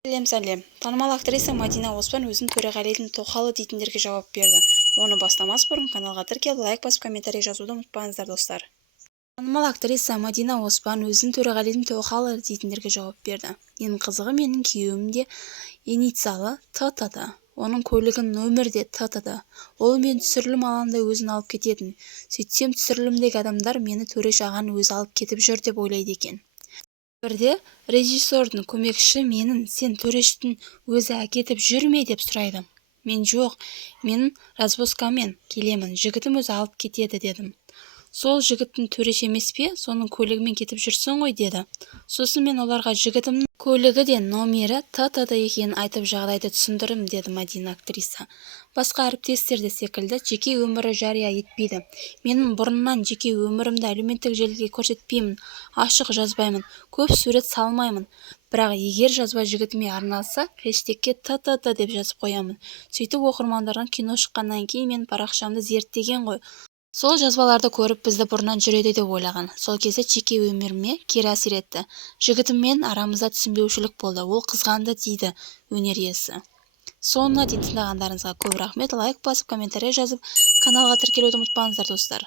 Сәлем. Танымал актриса Мадина Оспан өзін Төреғалидың тоқалы дейтіндерге жауап берді. Оны бастамас бұрын каналға тіркеліп, лайк басып, комментарий жазуды ұмытпаңыздар, достар. Танымал актриса Мадина Оспан өзін Төреғалидың тоқалы дейтіндерге жауап берді. Ең қызығы, менің күйеуім де инициалы ТТ-ды. Оның көлігін нөмірде ТТ-ды. Ол мен түсірілім алаңында өзін алып кететін. Сөйтсем, түсірілімдегі адамдар мені Төреш ағаны өзі алып кетіп жүр деп ойлайды екен. Бірде режиссердің көмекші менің сен Төрештің өзі әкетіп жүрме деп сұрайды. Мен жоқ, мен развозкамен келемін, жігітім өзі алып кетеді дедім. Сол жігіттің Төреш емес пе, соның көлігімен кетіп жүрсің ғой деді. Сосын мен оларға жігітімнің көлігі де номері ТТ-да екенін айтып жағдайды түсіндірдім, деді Мадина актриса. Басқа әріптестер де секілді жеке өмірі жария етпейді. Менің бұрыннан жеке өмірімді әлеуметтік желіге көрсетпеймін, ашық жазбаймын, көп сурет салмаймын. Бірақ егер жазба жігітіме арналса, хэштегке ТТ деп жазып қоямын. Сөйтіп оқырмандардың кино шыққаннан кейін мен парақшамды зерттеген ғой. Сол жазбаларды көріп бізді бұрыннан жүреді деп ойлаған. Сол кезде жеке өміріме кері әсер етті. Жігітіммен арамызда түсінбеушілік болды. Ол қызғанды, дейді өнер иесі. Соңына дейін тыңдағандарыңызға көп рахмет. Лайк басып, комментарий жазып, каналға тіркелуді ұмытпаңыздар, достар.